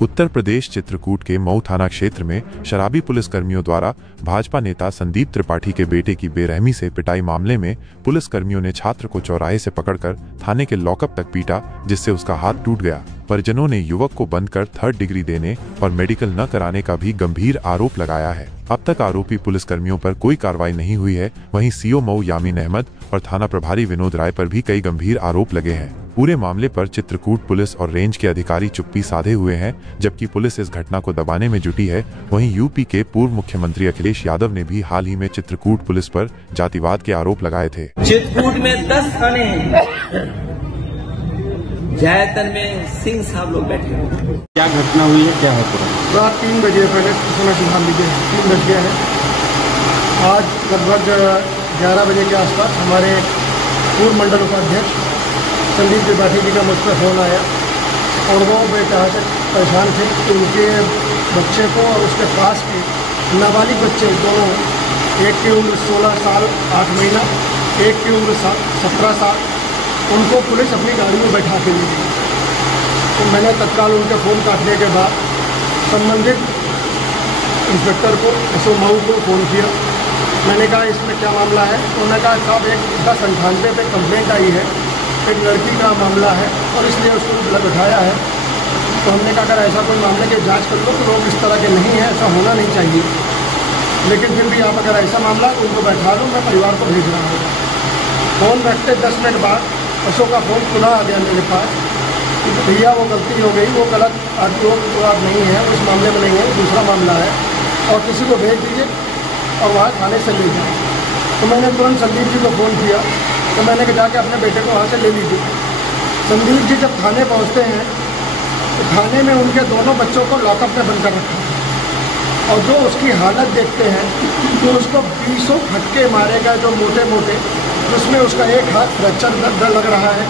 उत्तर प्रदेश चित्रकूट के मऊ थाना क्षेत्र में शराबी पुलिसकर्मियों द्वारा भाजपा नेता संदीप त्रिपाठी के बेटे की बेरहमी से पिटाई मामले में पुलिसकर्मियों ने छात्र को चौराहे से पकड़कर थाने के लॉकअप तक पीटा, जिससे उसका हाथ टूट गया। परिजनों ने युवक को बंद कर 3rd डिग्री देने और मेडिकल न कराने का भी गंभीर आरोप लगाया है। अब तक आरोपी पुलिसकर्मियों पर कोई कार्रवाई नहीं हुई है। वहीं सीओ मऊ यामीन अहमद और थाना प्रभारी विनोद राय पर भी कई गंभीर आरोप लगे हैं। पूरे मामले पर चित्रकूट पुलिस और रेंज के अधिकारी चुप्पी साधे हुए हैं, जबकि पुलिस इस घटना को दबाने में जुटी है। वहीं यूपी के पूर्व मुख्यमंत्री अखिलेश यादव ने भी हाल ही में चित्रकूट पुलिस पर जातिवाद के आरोप लगाए थे। चित्रकूट में 10 थाने हैं, जयतन में सिंह साहब लोग बैठे हैं। क्या घटना हुई है, क्या है पूरा? रात 3 बजे पहले समय सुधार लीजिए 3 बज गया है। आज लगभग 11 बजे के आसपास हमारे पूर्व मंडल उपाध्यक्ष संदीप त्रिपाठी जी का मुझ पर फ़ोन आया और वो बेतहा से परेशान थे कि उनके बच्चे को और उसके पास के नाबालिग बच्चे दोनों, एक की उम्र 16 साल 8 महीना, एक की उम्र 17 साल, उनको पुलिस अपनी गाड़ी में बैठा के ले गई। तो मैंने तत्काल उनके फ़ोन काटने के बाद संबंधित इंस्पेक्टर को एसओ मऊ को फ़ोन किया। मैंने कहा इसमें क्या मामला है? उन्होंने कहा साहब एक 1098 पे कंप्लेंट आई है, एक लड़की का मामला है और इसलिए उसको बैठाया है। तो हमने कहा अगर ऐसा कोई मामले की जांच कर लो तो लोग इस तरह के नहीं है, ऐसा होना नहीं चाहिए, लेकिन फिर भी आप अगर ऐसा मामला है तो उनको बैठा दो, मैं परिवार को भेज रहा हूँ। फ़ोन रखते 10 मिनट बाद अशोक का फ़ोन खुला आ गया मेरे पास कि भैया वो गलती हो गई, वो गलत आप नहीं है, उस मामले में नहीं है, दूसरा मामला है और किसी को भेज दीजिए और वहाँ थाने से ले जाए। तो मैंने तुरंत संदीप जी को फ़ोन किया, तो मैंने कहा जाके अपने बेटे को वहाँ से ले लीजिए। संदीप जी जब थाने पहुँचते हैं तो थाने में उनके दोनों बच्चों को लॉकअप में बंद कर रखा है और जो उसकी हालत देखते हैं तो उसको 20 फटके मारे गए, जो मोटे मोटे, जिसमें उसका एक हाथ फ्रैक्चर लग रहा है,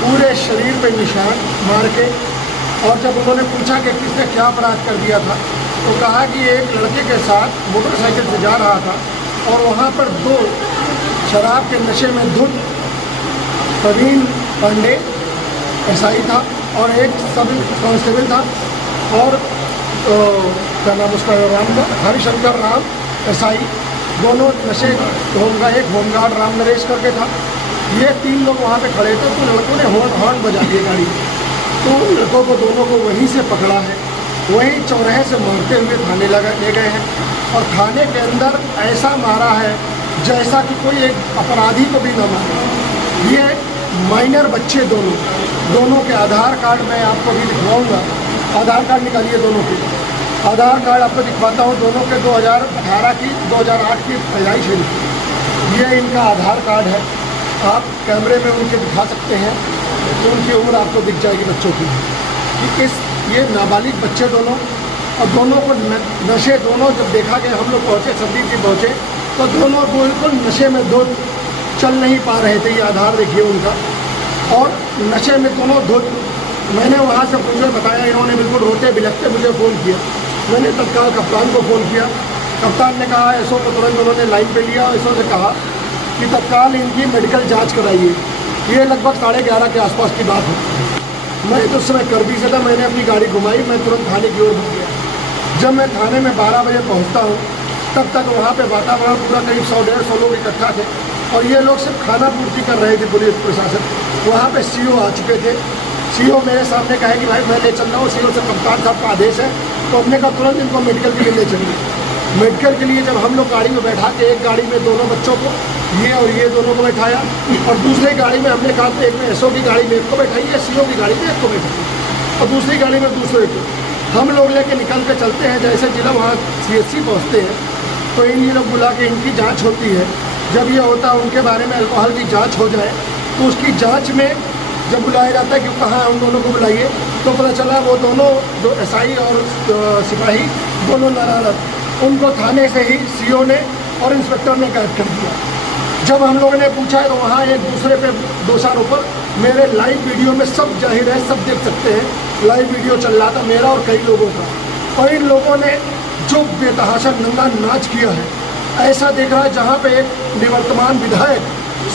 पूरे शरीर पे निशान मार के। और जब उन्होंने पूछा कि किसने क्या अपराध कर दिया था तो कहा कि एक लड़के के साथ मोटरसाइकिल से जा रहा था और वहाँ पर 2 शराब के नशे में धुत प्रवीण पांडे एसआई था और एक सब कांस्टेबल था और क्या नाम उसका राम था, हरिशंकर राम एसआई, दोनों नशे होमगार्ड, एक होमगार्ड राम नरेश करके था। ये 3 लोग वहाँ पे खड़े थे। तो लड़कों ने हॉर्न बजा दिए गाड़ी, तो लड़कों को दोनों को वहीं से पकड़ा है, वहीं चौराहे से मारते हुए थाने ले गए हैं और थाने के अंदर ऐसा मारा है जैसा कि कोई एक अपराधी को भी न मारे। ये माइनर बच्चे दोनों के आधार कार्ड मैं आपको भी दिखवाऊंगा। आधार कार्ड निकालिए दोनों के, आधार कार्ड आपको दिखवाता हूँ। दोनों के 2018 की 2008 की पैदाइश है। ये इनका आधार कार्ड है, आप कैमरे में उनके दिखा सकते हैं तो उनकी उम्र आपको दिख जाएगी बच्चों की। ये नाबालिग बच्चे दोनों और दोनों को नशे, दोनों जब देखा गया, हम लोग पहुँचे, संदीप जी पहुँचे तो दोनों बिल्कुल नशे में धुत, चल नहीं पा रहे थे। ये आधार देखिए उनका, और नशे में दोनों धुत। मैंने वहाँ से मुझे बताया, इन्होंने बिल्कुल रोते बिलखते मुझे फ़ोन किया। मैंने तत्काल कप्तान को फ़ोन किया, कप्तान ने कहा एसओ को तुरंत उन्होंने लाइन पे लिया। एसओ से कहा कि तत्काल इनकी मेडिकल जाँच कराइए। ये लगभग 11:30 के आसपास की बात है। मैं तो उस समय करबी से था, मैंने अपनी गाड़ी घुमाई, मैं तुरंत थाने की ओर बढ़ गया। जब मैं थाने में 12 बजे पहुंचता हूं तब तक वहां पे वातावरण पूरा करीब 100-150 लोग इकट्ठा थे और ये लोग सिर्फ खाना पूर्ति कर रहे थे। पुलिस प्रशासन वहां पे सीओ आ चुके थे। सीओ मेरे सामने कहे कि भाई मैं ले चल रहा हूँ, सीओ से कप्तान साहब का आदेश है। तो हमने कहा तुरंत इनको मेडिकल के लिए ले चलिए। मेडिकल के लिए जब हम लोग गाड़ी में बैठा के, एक गाड़ी में दोनों बच्चों को, ये और ये दोनों को बैठाया और दूसरी गाड़ी में हमने कहा एक में एसओ की गाड़ी में एक को बैठाइए, सीओ की गाड़ी में एक को बैठाइए और दूसरी गाड़ी में दूसरे को। हम लोग लेके निकल के चलते हैं। जैसे जिला वहाँ CSC पहुँचते हैं तो इन लोग बुला के इनकी जांच होती है। जब ये होता है उनके बारे में अल्कोहल की जांच हो जाए तो उसकी जांच में जब बुलाया जाता है कि कहाँ उन दोनों को बुलाइए तो पता चला वो दोनों जो एसआई और सिपाही दोनों नाराज, उनको थाने से ही सीओ ने और इंस्पेक्टर ने कैद कर दिया। जब हम लोगों ने पूछा तो वहाँ एक दूसरे पे दोषारोपण, मेरे लाइव वीडियो में सब जाहिर है, सब देख सकते हैं, लाइव वीडियो चल रहा था मेरा और कई लोगों का। और इन लोगों ने जो बेतहाशा नंगा नाच किया है, ऐसा देख रहा है जहाँ पे एक निवर्तमान विधायक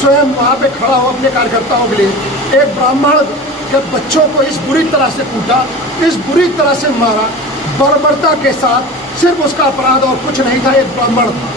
स्वयं वहाँ पे खड़ा हो अपने कार्यकर्ताओं के लिए, एक ब्राह्मण के बच्चों को इस बुरी तरह से कूटा, इस बुरी तरह से मारा, बर्बरता के साथ। सिर्फ उसका अपराध और कुछ नहीं था, एक ब्राह्मण था।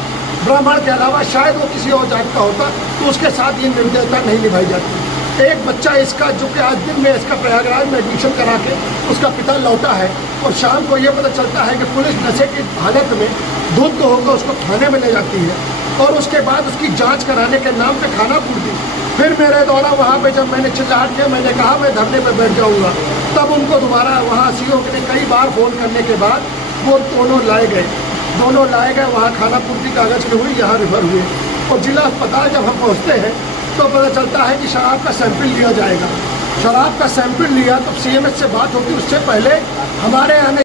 ब्राह्मण के अलावा शायद वो किसी और जात का होता तो उसके साथ ये निर्दयता नहीं निभाई जाती। एक बच्चा इसका जो कि आज दिन में इसका प्रयागराज में एडमिशन करा के उसका पिता लौटा है, और शाम को ये पता चलता है कि पुलिस नशे की हालत में धुत होकर उसको थाने में ले जाती है, और उसके बाद उसकी जांच कराने के नाम पे खाना पूर्ति। फिर मेरे द्वारा वहाँ पे जब मैंने चिल्लाहट किया, मैंने कहा मैं धरने पे बैठ जाऊँगा, तब उनको दोबारा वहाँ सीओ ने कई बार फ़ोन करने के बाद वो दोनों लाए गए वहाँ खाना पूर्ति कागज़ की हुई, यहाँ रिफर हुए। और जिला अस्पताल जब हम पहुँचते हैं तो पता चलता है कि शराब का सैंपल लिया जाएगा। शराब का सैंपल लिया तो CMH से बात होगी, उससे पहले हमारे आने